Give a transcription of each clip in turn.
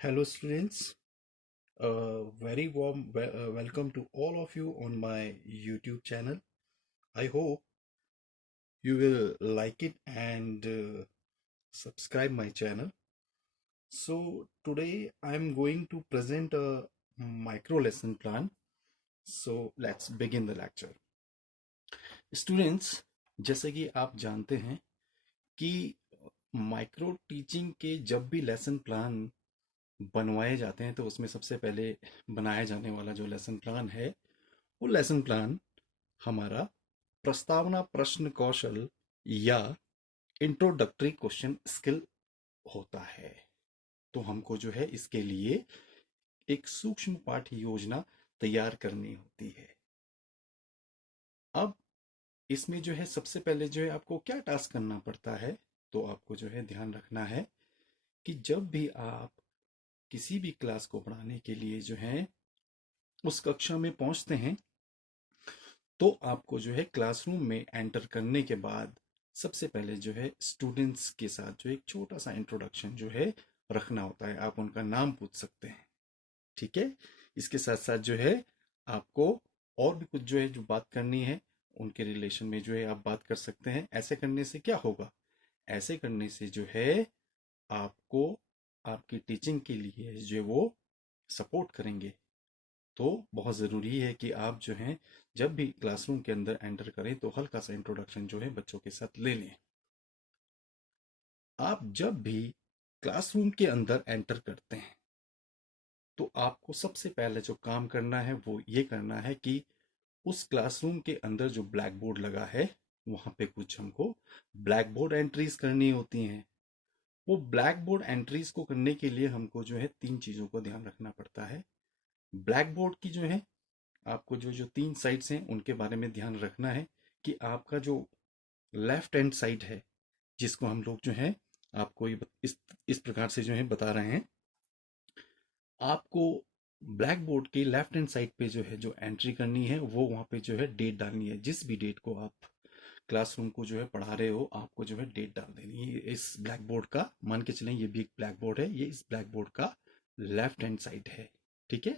Hello, students. Very warm welcome to all of you on my YouTube channel. I hope you will like it and subscribe my channel. So today I'm going to present a micro lesson plan. So let's begin the lecture. Students, जैसे कि आप जानते हैं कि micro teaching के जब भी lesson plan बनवाए जाते हैं तो उसमें सबसे पहले बनाया जाने वाला जो लेसन प्लान है वो लेसन प्लान हमारा प्रस्तावना प्रश्न कौशल या इंट्रोडक्टरी क्वेश्चन स्किल होता है। तो हमको जो है इसके लिए एक सूक्ष्म पाठ्य योजना तैयार करनी होती है। अब इसमें जो है सबसे पहले जो है आपको क्या टास्क करना पड़ता है, तो आपको जो है ध्यान रखना है कि जब भी आप किसी भी क्लास को पढ़ाने के लिए जो है उस कक्षा में पहुंचते हैं तो आपको जो है क्लासरूम में एंटर करने के बाद सबसे पहले जो है स्टूडेंट्स के साथ जो एक छोटा सा इंट्रोडक्शन जो है रखना होता है। आप उनका नाम पूछ सकते हैं, ठीक है। इसके साथ साथ जो है आपको और भी कुछ जो है जो बात करनी है उनके रिलेशन में जो है आप बात कर सकते हैं। ऐसे करने से क्या होगा, ऐसे करने से जो है आपको आपकी टीचिंग के लिए जो है वो सपोर्ट करेंगे। तो बहुत ज़रूरी है कि आप जो हैं जब भी क्लासरूम के अंदर एंटर करें तो हल्का सा इंट्रोडक्शन जो है बच्चों के साथ ले लें। आप जब भी क्लासरूम के अंदर एंटर करते हैं तो आपको सबसे पहले जो काम करना है वो ये करना है कि उस क्लासरूम के अंदर जो ब्लैक बोर्ड लगा है वहां पे कुछ हमको ब्लैक बोर्ड एंट्रीज करनी होती हैं। वो ब्लैक बोर्ड एंट्रीज को करने के लिए हमको जो है तीन चीज़ों को ध्यान रखना पड़ता है। ब्लैक बोर्ड की जो है आपको जो जो तीन साइड्स हैं उनके बारे में ध्यान रखना है कि आपका जो लेफ्ट हैंड साइड है जिसको हम लोग जो है आपको इस प्रकार से जो है बता रहे हैं। आपको ब्लैक बोर्ड के लेफ्ट हैंड साइड पे जो है जो एंट्री करनी है वो वहाँ पे जो है डेट डालनी है। जिस भी डेट को आप क्लासरूम को जो है पढ़ा रहे हो आपको जो है डेट डाल देनी है इस ब्लैक बोर्ड का। मान के चलें ये भी एक ब्लैक बोर्ड है, ये इस ब्लैक बोर्ड का लेफ्ट हैंड साइड है, ठीक है।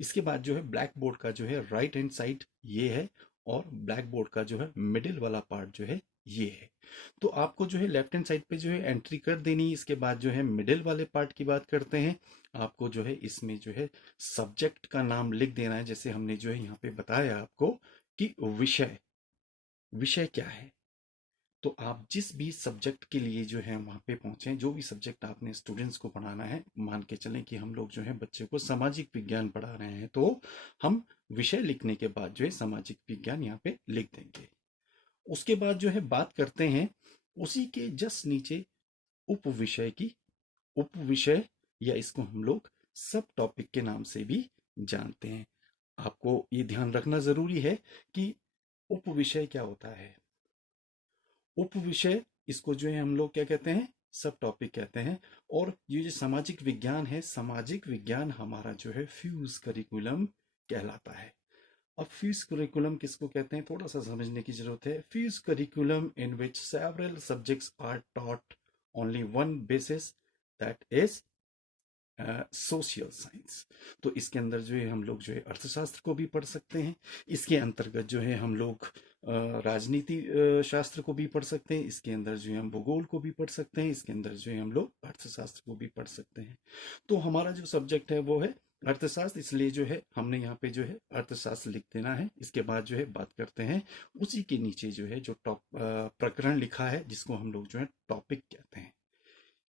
इसके बाद जो है ब्लैक बोर्ड का जो है राइट हैंड साइड ये है और ब्लैक बोर्ड का जो है मिडिल वाला पार्ट जो है ये है। तो आपको जो है लेफ्ट हैंड साइड पे जो है एंट्री कर देनी। इसके बाद जो है मिडिल वाले पार्ट की बात करते हैं। आपको जो है इसमें जो है सब्जेक्ट का नाम लिख देना है, जैसे हमने जो है यहाँ पे बताया आपको कि विषय विषय क्या है। तो आप जिस भी सब्जेक्ट के लिए जो है वहाँ पे पहुंचे, जो भी सब्जेक्ट आपने स्टूडेंट्स को पढ़ाना है, मान के चलें कि हम लोग जो है बच्चे को सामाजिक विज्ञान पढ़ा रहे हैं तो हम विषय लिखने के बाद जो है सामाजिक विज्ञान यहाँ पे लिख देंगे। उसके बाद जो है बात करते हैं उसी के जस्ट नीचे उप विषय की। उप विषय या इसको हम लोग सब टॉपिक के नाम से भी जानते हैं। आपको ये ध्यान रखना जरूरी है कि उप विषय क्या होता है। उप विषय इसको जो है हम लोग क्या कहते हैं, सब टॉपिक कहते हैं। और ये जो सामाजिक विज्ञान है, सामाजिक विज्ञान हमारा जो है फ्यूज करिकुलम कहलाता है। अब फ्यूज करिकुलम किसको कहते हैं थोड़ा सा समझने की जरूरत है। Fuse curriculum in which several subjects are taught only one basis, that is social science. तो इसके अंदर जो है हम लोग जो है अर्थशास्त्र को भी पढ़ सकते हैं। इसके अंतर्गत जो है हम लोग राजनीति शास्त्र को भी पढ़ सकते हैं। इसके अंदर जो है हम भूगोल को भी पढ़ सकते हैं। इसके अंदर जो है हम लोग अर्थशास्त्र को भी पढ़ सकते हैं। तो हमारा जो सब्जेक्ट है वो है अर्थशास्त्र, इसलिए जो है हमने यहाँ पे जो है अर्थशास्त्र लिख देना है। इसके बाद जो है बात करते हैं उसी के नीचे जो है जो टॉप प्रकरण लिखा है जिसको हम लोग जो है टॉपिक कहते हैं।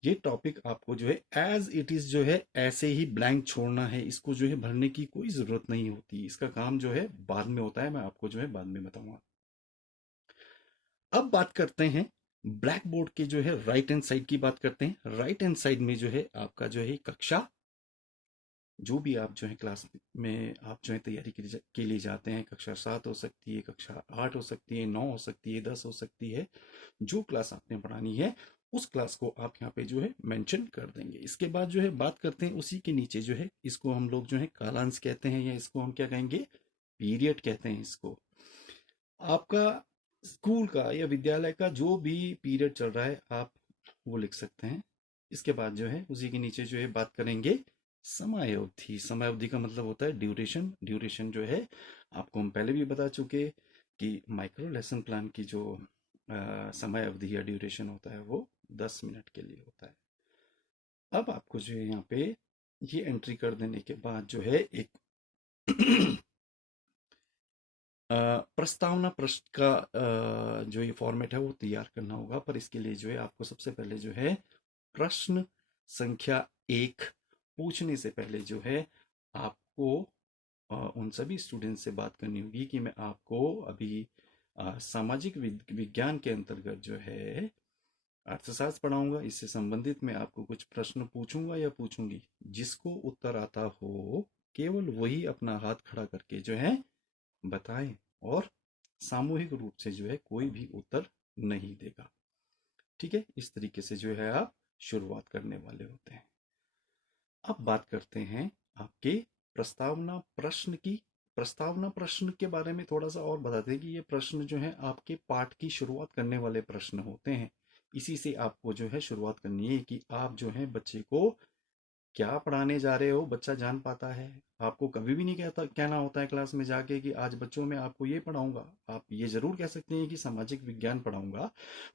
ये टॉपिक आपको जो है एज इट इज जो है ऐसे ही ब्लैंक छोड़ना है। इसको जो है भरने की कोई जरूरत नहीं होती, इसका काम जो है बाद में होता है, मैं आपको जो है बाद में बताऊंगा। अब बात करते हैं ब्लैक बोर्ड के जो है राइट हैंड साइड की बात करते हैं। राइट हैंड साइड में जो है आपका जो है कक्षा, जो भी आप जो है क्लास में आप जो है तैयारी के लिए जाते हैं, कक्षा 7 हो सकती है, कक्षा 8 हो सकती है, 9 हो सकती है, 10 हो सकती है। जो क्लास आपने पढ़ानी है उस क्लास को आप यहाँ पे जो है मेंशन कर देंगे। इसके बाद जो है बात करते हैं उसी के नीचे जो है इसको हम लोग जो है कालांश कहते हैं या इसको हम क्या कहेंगे, पीरियड कहते हैं इसको। आपका स्कूल का या विद्यालय का जो भी पीरियड चल रहा है आप वो लिख सकते हैं। इसके बाद जो है उसी के नीचे जो है बात करेंगे समयावधि। समयावधि का मतलब होता है ड्यूरेशन। ड्यूरेशन जो है आपको हम पहले भी बता चुके कि माइक्रो लेसन प्लान की जो समय अवधि या ड्यूरेशन होता है वो 10 मिनट के लिए होता है। अब आपको जो है यहाँ पे ये एंट्री कर देने के बाद जो है एक प्रस्तावना प्रश्न का जो ये फॉर्मेट है वो तैयार करना होगा। पर इसके लिए जो है आपको सबसे पहले जो है प्रश्न संख्या 1 पूछने से पहले जो है आपको उन सभी स्टूडेंट से बात करनी होगी कि मैं आपको अभी सामाजिक विज्ञान के अंतर्गत जो है अर्थशास्त्र पढ़ाऊंगा। इससे संबंधित मैं आपको कुछ प्रश्न पूछूंगा या पूछूंगी। जिसको उत्तर आता हो केवल वही अपना हाथ खड़ा करके जो है बताएं, और सामूहिक रूप से जो है कोई भी उत्तर नहीं देगा। ठीक है, इस तरीके से जो है आप शुरुआत करने वाले होते हैं। अब बात करते हैं आपके प्रस्तावना प्रश्न की। प्रस्तावना प्रश्न के बारे में थोड़ा सा और बता दें कि ये प्रश्न जो है आपके पाठ की शुरुआत करने वाले प्रश्न होते हैं। इसी से आपको जो है शुरुआत करनी है कि आप जो है बच्चे को क्या पढ़ाने जा रहे हो, बच्चा जान पाता है। आपको कभी भी नहीं कहना होता है क्लास में जाके कि आज बच्चों में आपको ये पढ़ाऊंगा। आप ये जरूर कह सकते हैं कि सामाजिक विज्ञान पढ़ाऊंगा,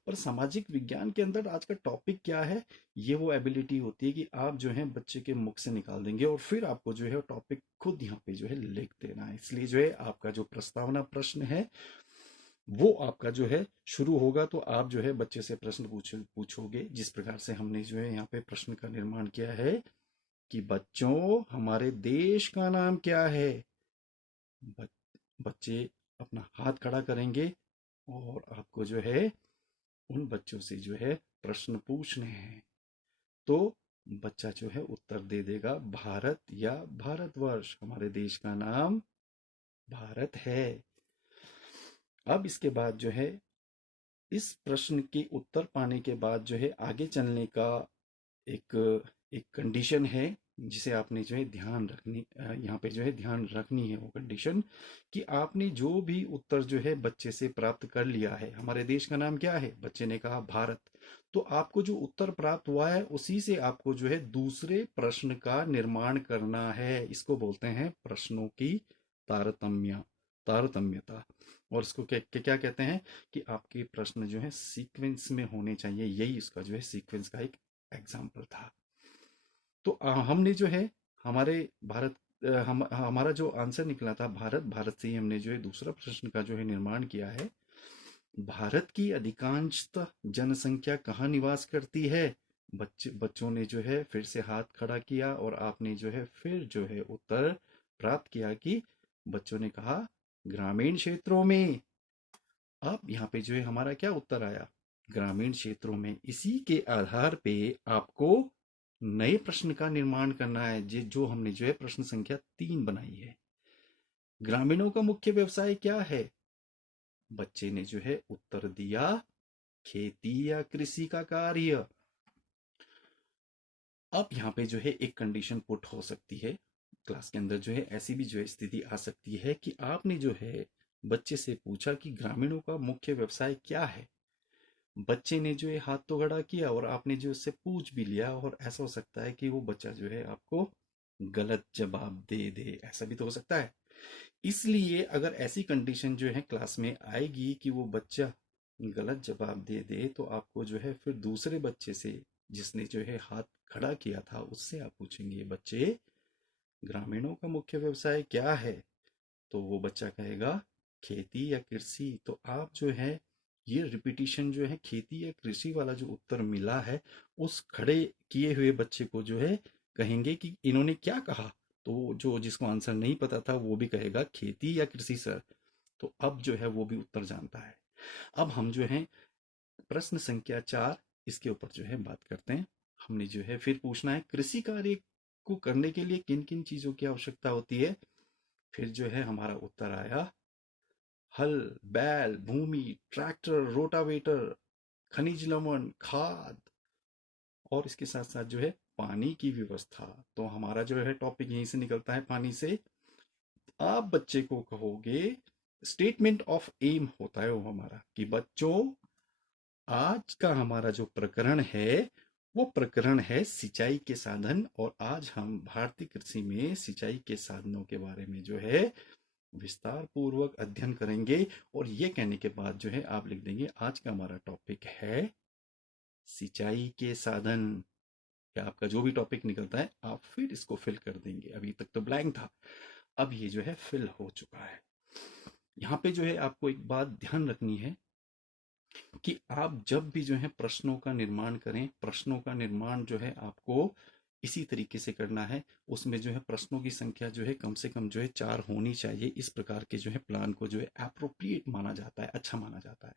पर सामाजिक विज्ञान के अंदर आज का टॉपिक क्या है, ये वो एबिलिटी होती है कि आप जो है बच्चे के मुख से निकाल देंगे और फिर आपको जो है टॉपिक खुद यहाँ पे जो है लिख देना है। इसलिए जो है आपका जो प्रस्तावना प्रश्न है वो आपका जो है शुरू होगा, तो आप जो है बच्चे से प्रश्न पूछोगे जिस प्रकार से हमने जो है यहाँ पे प्रश्न का निर्माण किया है कि बच्चों हमारे देश का नाम क्या है। बच्चे अपना हाथ खड़ा करेंगे और आपको जो है उन बच्चों से जो है प्रश्न पूछने हैं। तो बच्चा जो है उत्तर दे देगा भारत या भारतवर्ष। हमारे देश का नाम भारत है। अब इसके बाद जो है इस प्रश्न के उत्तर पाने के बाद जो है आगे चलने का एक एक कंडीशन है जिसे आपने जो है ध्यान रखनी, यहाँ पे जो है ध्यान रखनी है वो कंडीशन कि आपने जो भी उत्तर जो है बच्चे से प्राप्त कर लिया है। हमारे देश का नाम क्या है, बच्चे ने कहा भारत। तो आपको जो उत्तर प्राप्त हुआ है उसी से आपको जो है दूसरे प्रश्न का निर्माण करना है। इसको बोलते हैं प्रश्नों की तारतम्यता। और इसको क्या कहते हैं कि आपके प्रश्न जो है सीक्वेंस में होने चाहिए। यही इसका जो है सीक्वेंस का एक एग्जाम्पल था। तो हमने जो है हमारे भारत हमारा जो आंसर निकला था भारत। भारत से ही हमने जो है दूसरा प्रश्न का जो है निर्माण किया है। भारत की अधिकांशतः जनसंख्या कहाँ निवास करती है। बच्चों ने जो है फिर से हाथ खड़ा किया और आपने जो है फिर जो है उत्तर प्राप्त किया कि बच्चों ने कहा ग्रामीण क्षेत्रों में। अब यहाँ पे जो है हमारा क्या उत्तर आया, ग्रामीण क्षेत्रों में। इसी के आधार पे आपको नए प्रश्न का निर्माण करना है जो हमने जो है प्रश्न संख्या 3 बनाई है। ग्रामीणों का मुख्य व्यवसाय क्या है। बच्चे ने जो है उत्तर दिया खेती या कृषि का कार्य। अब यहाँ पे जो है एक कंडीशन पुट हो सकती है क्लास के अंदर, जो है ऐसी भी जो है स्थिति आ सकती है कि आपने जो है बच्चे से पूछा कि ग्रामीणों का मुख्य व्यवसाय क्या है। बच्चे ने जो है हाथ तो खड़ा किया और आपने जो उससे पूछ भी लिया, और ऐसा हो सकता है कि वो बच्चा जो है आपको गलत जवाब दे दे। ऐसा भी तो हो सकता है। इसलिए अगर ऐसी कंडीशन जो है क्लास में आएगी कि वो बच्चा गलत जवाब दे दे, तो आपको जो है फिर दूसरे बच्चे से जिसने जो है हाथ खड़ा किया था उससे आप पूछेंगे बच्चे ग्रामीणों का मुख्य व्यवसाय क्या है। तो वो बच्चा कहेगा खेती या कृषि। तो आप जो है ये रिपीटिशन जो है खेती या कृषि वाला जो उत्तर मिला है उस खड़े किए हुए बच्चे को जो है कहेंगे कि इन्होंने क्या कहा। तो जो जिसको आंसर नहीं पता था वो भी कहेगा खेती या कृषि सर। तो अब जो है वो भी उत्तर जानता है। अब हम जो है प्रश्न संख्या 4 इसके ऊपर जो है बात करते हैं। हमने जो है फिर पूछना है कृषि कार्य को करने के लिए किन किन चीजों की आवश्यकता होती है। फिर जो है हमारा उत्तर आया हल, बैल, भूमि, ट्रैक्टर, रोटावेटर, खनिज लवण, खाद, और इसके साथ साथ जो है पानी की व्यवस्था। तो हमारा जो है टॉपिक यहीं से निकलता है, पानी से। आप बच्चे को कहोगे स्टेटमेंट ऑफ एम होता है वो हमारा कि बच्चों आज का हमारा जो प्रकरण है वो प्रकरण है सिंचाई के साधन, और आज हम भारतीय कृषि में सिंचाई के साधनों के बारे में जो है विस्तार पूर्वक अध्ययन करेंगे। और ये कहने के बाद जो है आप लिख देंगे आज का हमारा टॉपिक है सिंचाई के साधन। या आपका जो भी टॉपिक निकलता है आप फिर इसको फिल कर देंगे। अभी तक तो ब्लैंक था, अब ये जो है फिल हो चुका है। यहाँ पे जो है आपको एक बात ध्यान रखनी है कि आप जब भी जो है प्रश्नों का निर्माण करें, प्रश्नों का निर्माण जो है आपको इसी तरीके से करना है। उसमें जो है प्रश्नों की संख्या जो है कम से कम जो है 4 होनी चाहिए। इस प्रकार के जो है प्लान को जो है एप्रोप्रिएट माना जाता है, अच्छा माना जाता है।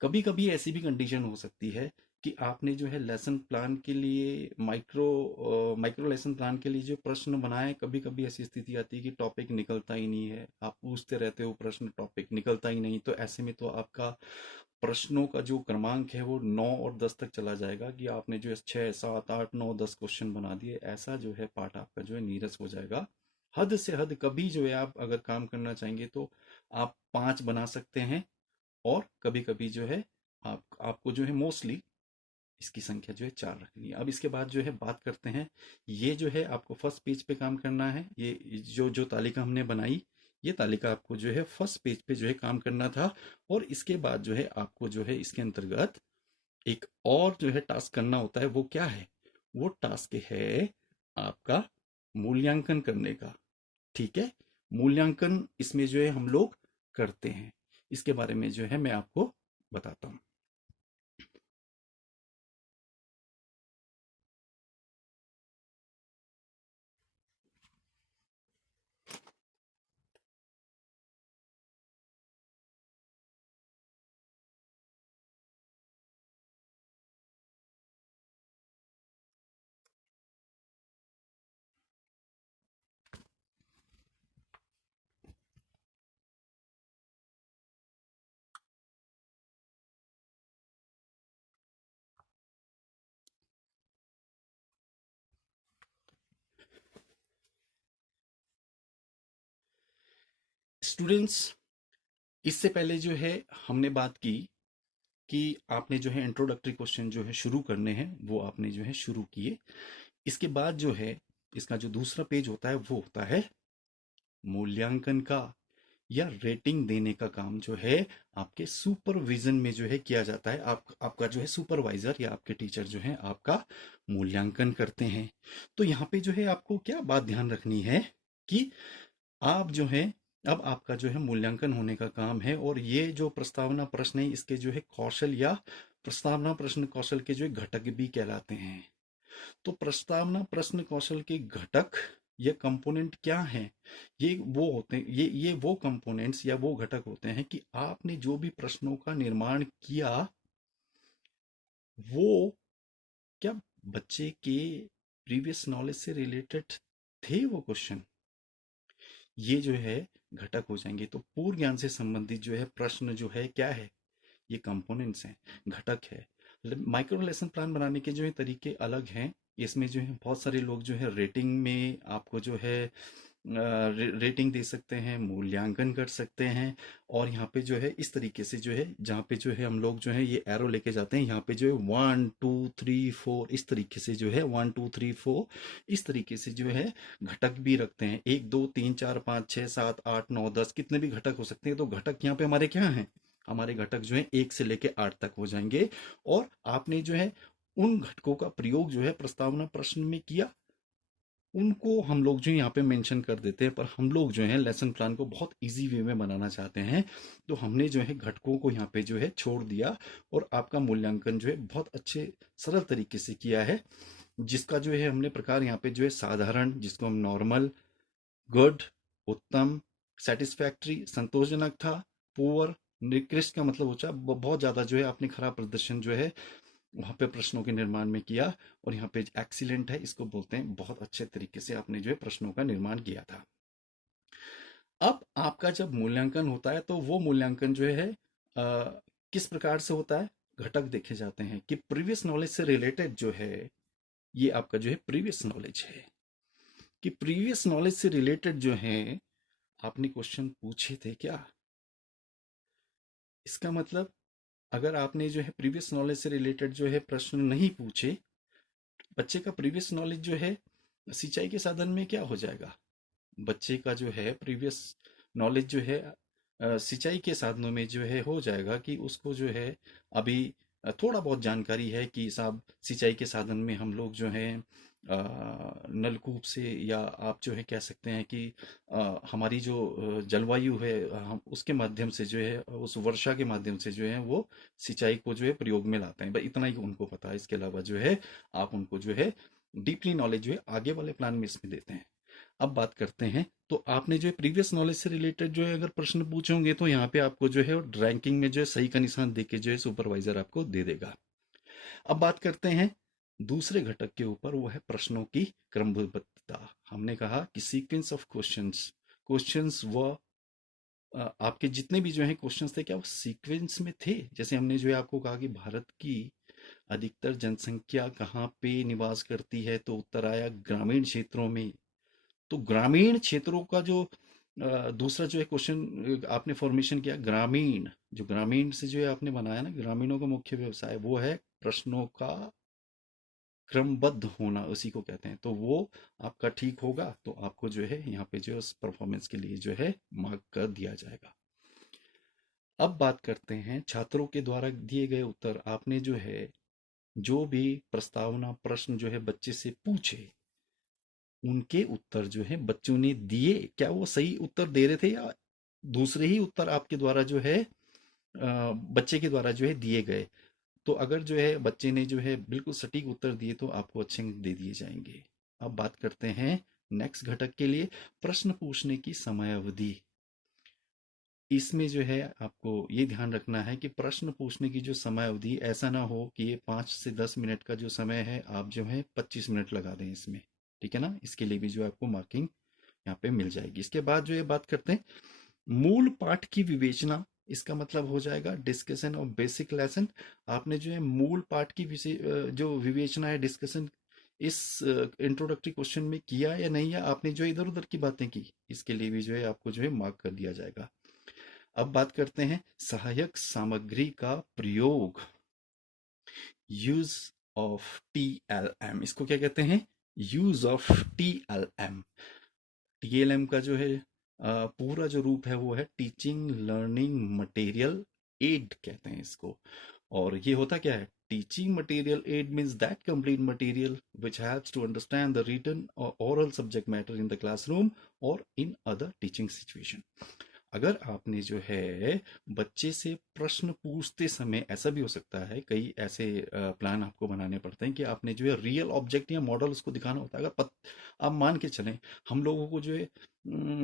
कभी कभी ऐसी भी कंडीशन हो सकती है कि आपने जो है लेसन प्लान के लिए माइक्रो लेसन प्लान के लिए जो प्रश्न बनाए, कभी कभी ऐसी स्थिति आती है कि टॉपिक निकलता ही नहीं है, आप पूछते रहते हो प्रश्न, टॉपिक निकलता ही नहीं। तो ऐसे में तो आपका प्रश्नों का जो क्रमांक है वो 9 और 10 तक चला जाएगा कि आपने जो है 6 7 8 9 10 क्वेश्चन बना दिए। ऐसा जो है पार्ट आपका जो है नीरस हो जाएगा। हद से हद कभी जो है आप अगर काम करना चाहेंगे तो आप 5 बना सकते हैं, और कभी कभी जो है आपको जो है मोस्टली इसकी संख्या जो है 4 रखनी है। अब इसके बाद जो है बात करते हैं, ये जो है आपको फर्स्ट पेज पे काम करना है। ये जो जो तालिका हमने बनाई, ये तालिका आपको जो है फर्स्ट पेज पे जो है काम करना था। और इसके बाद जो है आपको जो है इसके अंतर्गत एक और जो है टास्क करना होता है। वो क्या है? वो टास्क है आपका मूल्यांकन करने का। ठीक है, मूल्यांकन इसमें जो है हम लोग करते हैं। इसके बारे में जो है मैं आपको बताता हूँ। स्टूडेंट्स, इससे पहले जो है हमने बात की कि आपने जो है इंट्रोडक्टरी क्वेश्चन जो है शुरू करने हैं, वो आपने जो है शुरू किए। इसके बाद जो है इसका जो दूसरा पेज होता है वो होता है मूल्यांकन का, या रेटिंग देने का काम जो है आपके सुपरविजन में जो है किया जाता है। आपका जो है सुपरवाइजर या आपके टीचर जो है आपका मूल्यांकन करते हैं। तो यहाँ पे जो है आपको क्या बात ध्यान रखनी है कि आप जो है अब आपका जो है मूल्यांकन होने का काम है। और ये जो प्रस्तावना प्रश्न है इसके जो है कौशल या प्रस्तावना प्रश्न कौशल के जो है घटक भी कहलाते हैं। तो प्रस्तावना प्रश्न कौशल के घटक या कंपोनेंट क्या हैं? ये वो होते हैं, ये वो कंपोनेंट्स या वो घटक होते हैं कि आपने जो भी प्रश्नों का निर्माण किया, वो क्या बच्चे के प्रीवियस नॉलेज से रिलेटेड थे वो क्वेश्चन। ये जो है घटक हो जाएंगे। तो पूर्व ज्ञान से संबंधित जो है प्रश्न जो है क्या है, ये कंपोनेंट्स हैं, घटक है। माइक्रो लेसन प्लान बनाने के जो है तरीके अलग हैं। इसमें जो है बहुत सारे लोग जो है रेटिंग में आपको जो है रेटिंग दे सकते हैं, मूल्यांकन कर सकते हैं। और यहाँ पे जो है इस तरीके से जो है जहाँ पे जो है हम लोग जो है ये एरो लेके जाते हैं, यहाँ पे जो है 1 2 3 4 इस तरीके से जो है 1 2 3 4 इस तरीके से जो है घटक भी रखते हैं। 1 2 3 4 5 6 7 8 9 10 कितने भी घटक हो सकते हैं। तो घटक यहाँ पे हमारे क्या हैं? हमारे घटक जो है 1 से लेके 8 तक हो जाएंगे। और आपने जो है उन घटकों का प्रयोग जो है प्रस्तावना प्रश्न में किया, उनको हम लोग जो यहाँ पे मेंशन कर देते हैं। पर हम लोग जो है लेसन प्लान को बहुत इजी वे में बनाना चाहते हैं, तो हमने जो है घटकों को यहाँ पे जो है छोड़ दिया। और आपका मूल्यांकन जो है बहुत अच्छे सरल तरीके से किया है। जिसका जो है हमने प्रकार यहाँ पे जो है साधारण, जिसको हम नॉर्मल, गुड, उत्तम, सेटिस्फैक्ट्री संतोषजनक था, पुअर निकृष्ट का मतलब होता है बहुत ज्यादा जो है आपने खराब प्रदर्शन जो है वहां पे प्रश्नों के निर्माण में किया। और यहाँ पे एक्सीलेंट है, इसको बोलते हैं बहुत अच्छे तरीके से आपने जो है प्रश्नों का निर्माण किया था। अब आपका जब मूल्यांकन होता है तो वो मूल्यांकन जो है किस प्रकार से होता है? घटक देखे जाते हैं कि प्रीवियस नॉलेज से रिलेटेड जो है, ये आपका जो है प्रीवियस नॉलेज है कि प्रीवियस नॉलेज से रिलेटेड जो है आपने क्वेश्चन पूछे थे क्या। इसका मतलब अगर आपने जो है प्रीवियस नॉलेज से रिलेटेड जो है प्रश्न नहीं पूछे, बच्चे का प्रीवियस नॉलेज जो है सिंचाई के साधन में क्या हो जाएगा? बच्चे का जो है प्रीवियस नॉलेज जो है सिंचाई के साधनों में जो है हो जाएगा कि उसको जो है अभी थोड़ा बहुत जानकारी है कि साहब सिंचाई के साधन में हम लोग जो है नलकूप से, या आप जो है कह सकते हैं कि हमारी जो जलवायु है हम उसके माध्यम से जो है उस वर्षा के माध्यम से जो है वो सिंचाई को जो है प्रयोग में लाते हैं। बस इतना ही उनको पता है। इसके अलावा जो है आप उनको जो है डीपली नॉलेज जो है आगे वाले प्लान में इसमें देते हैं। अब बात करते हैं, तो आपने जो है प्रीवियस नॉलेज से रिलेटेड जो है अगर प्रश्न पूछोगे तो यहाँ पे आपको जो है रैंकिंग में जो है सही का निशान देके जो है सुपरवाइजर आपको दे देगा। अब बात करते हैं दूसरे घटक के ऊपर, वो है प्रश्नों की क्रमबद्धता। हमने कहा कि सीक्वेंस ऑफ क्वेश्चंस, क्वेश्चंस व आपके जितने भी जो है क्वेश्चंस थे क्या वो सीक्वेंस में थे? जैसे हमने जो है आपको कहा कि भारत की अधिकतर जनसंख्या कहाँ पे निवास करती है, तो उत्तर आया ग्रामीण क्षेत्रों में। तो ग्रामीण क्षेत्रों का जो दूसरा जो है क्वेश्चन आपने फॉर्मेशन किया ग्रामीण, जो ग्रामीण से जो है आपने बनाया ना, ग्रामीणों का मुख्य व्यवसाय वो है प्रश्नों का क्रमबद्ध होना, उसी को कहते हैं। तो वो आपका ठीक होगा तो आपको जो है यहाँ पे जो है परफॉर्मेंस के लिए जो है मार्क कर दिया जाएगा। अब बात करते हैं छात्रों के द्वारा दिए गए उत्तर। आपने जो है जो भी प्रस्तावना प्रश्न जो है बच्चे से पूछे, उनके उत्तर जो है बच्चों ने दिए, क्या वो सही उत्तर दे रहे थे या दूसरे ही उत्तर आपके द्वारा जो है बच्चे के द्वारा जो है दिए गए? तो अगर जो है बच्चे ने जो है बिल्कुल सटीक उत्तर दिए तो आपको अच्छे अंक दे दिए जाएंगे। अब बात करते हैं नेक्स्ट घटक के लिए, प्रश्न पूछने की समयावधि। इसमें जो है आपको ये ध्यान रखना है कि प्रश्न पूछने की जो समय अवधि ऐसा ना हो कि ये 5 से 10 मिनट का जो समय है आप जो है 25 मिनट लगा दें इसमें। ठीक है ना? इसके लिए भी जो आपको मार्किंग यहाँ पे मिल जाएगी। इसके बाद जो ये बात करते हैं मूल पाठ की विवेचना। इसका मतलब हो जाएगा डिस्कशन ऑफ बेसिक लेसन। आपने जो है मूल पाठ की जो विवेचना है, डिस्कशन इस इंट्रोडक्टरी क्वेश्चन में किया या नहीं, या आपने जो इधर उधर की बातें की, इसके लिए भी जो है आपको जो है मार्क कर दिया जाएगा। अब बात करते हैं सहायक सामग्री का प्रयोग, यूज ऑफ TLM। इसको क्या कहते हैं? Use of TLM। TLM का जो है पूरा जो रूप है वो है टीचिंग लर्निंग मटेरियल एड कहते हैं इसको। और ये होता क्या है? Teaching material aid means that complete material which helps to understand the written और oral subject matter in the classroom और इन अदर टीचिंग सिचुएशन। अगर आपने जो है बच्चे से प्रश्न पूछते समय, ऐसा भी हो सकता है कई ऐसे प्लान आपको बनाने पड़ते हैं कि आपने जो है रियल ऑब्जेक्ट या मॉडल उसको दिखाना होता है। आप मान के चलें हम लोगों को जो है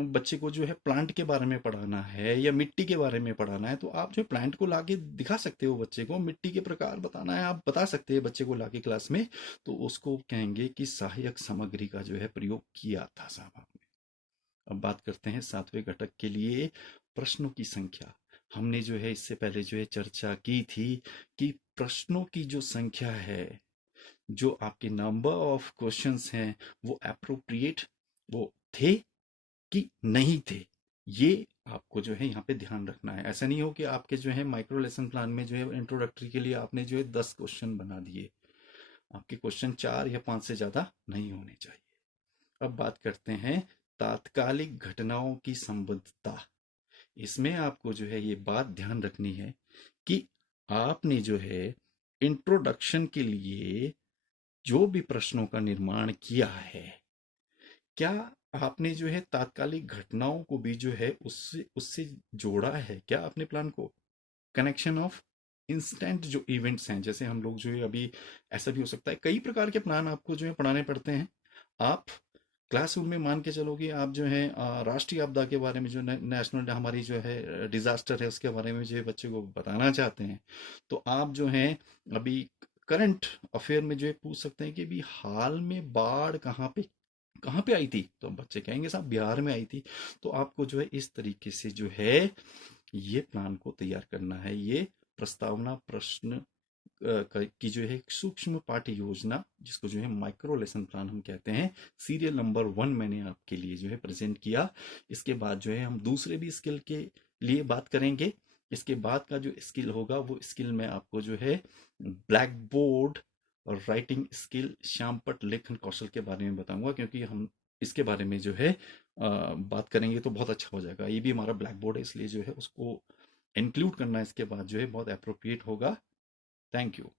बच्चे को जो है प्लांट के बारे में पढ़ाना है या मिट्टी के बारे में पढ़ाना है, तो आप जो है प्लांट को लाके दिखा सकते हो बच्चे को। मिट्टी के प्रकार बताना है, आप बता सकते हैं बच्चे को लाके क्लास में। तो उसको कहेंगे कि सहायक सामग्री का जो है प्रयोग किया था साहब आपने। अब बात करते हैं सातवें घटक के लिए, प्रश्नों की संख्या। हमने जो है इससे पहले जो है चर्चा की थी कि प्रश्नों की जो संख्या है, जो आपके नंबर ऑफ क्वेश्चंस हैं, वो एप्रोप्रिएट वो थे कि नहीं थे, ये आपको जो है यहाँ पे ध्यान रखना है। ऐसा नहीं हो कि आपके जो है माइक्रो लेसन प्लान में जो है इंट्रोडक्टरी के लिए आपने जो है 10 क्वेश्चन बना दिए। आपके क्वेश्चन 4 या 5 से ज्यादा नहीं होने चाहिए। अब बात करते हैं तात्कालिक घटनाओं की संबद्धता। इसमें आपको जो है ये बात ध्यान रखनी है कि आपने जो है इंट्रोडक्शन के लिए जो भी प्रश्नों का निर्माण किया है, क्या आपने जो है तात्कालिक घटनाओं को भी जो है उससे उससे जोड़ा है क्या आपने प्लान को? कनेक्शन ऑफ इंस्टेंट जो इवेंट्स हैं, जैसे हम लोग जो है अभी, ऐसा भी हो सकता है कई प्रकार के प्लान आपको जो है पढ़ाने पड़ते हैं। आप क्लासरूम में मान के चलो कि आप जो है राष्ट्रीय आपदा के बारे में, जो नेशनल हमारी जो है डिजास्टर है उसके बारे में जो है बच्चे को बताना चाहते हैं, तो आप जो है अभी करंट अफेयर में जो है पूछ सकते हैं कि अभी हाल में बाढ़ कहाँ पे आई थी, तो बच्चे कहेंगे साहब बिहार में आई थी। तो आपको जो है इस तरीके से जो है ये प्लान को तैयार करना है। ये प्रस्तावना प्रश्न की जो है सूक्ष्म पाठ्य योजना, जिसको जो है माइक्रो लेसन प्लान हम कहते हैं, सीरियल नंबर 1 मैंने आपके लिए जो है प्रेजेंट किया। इसके बाद जो है हम दूसरे भी स्किल के लिए बात करेंगे। इसके बाद का जो स्किल होगा वो स्किल में आपको जो है ब्लैक बोर्ड राइटिंग स्किल, श्यामपट लेखन कौशल के बारे में बताऊंगा, क्योंकि हम इसके बारे में जो है बात करेंगे तो बहुत अच्छा हो जाएगा। ये भी हमारा ब्लैक बोर्ड है, इसलिए जो है उसको इंक्लूड करना इसके बाद जो है बहुत अप्रोप्रिएट होगा। Thank you.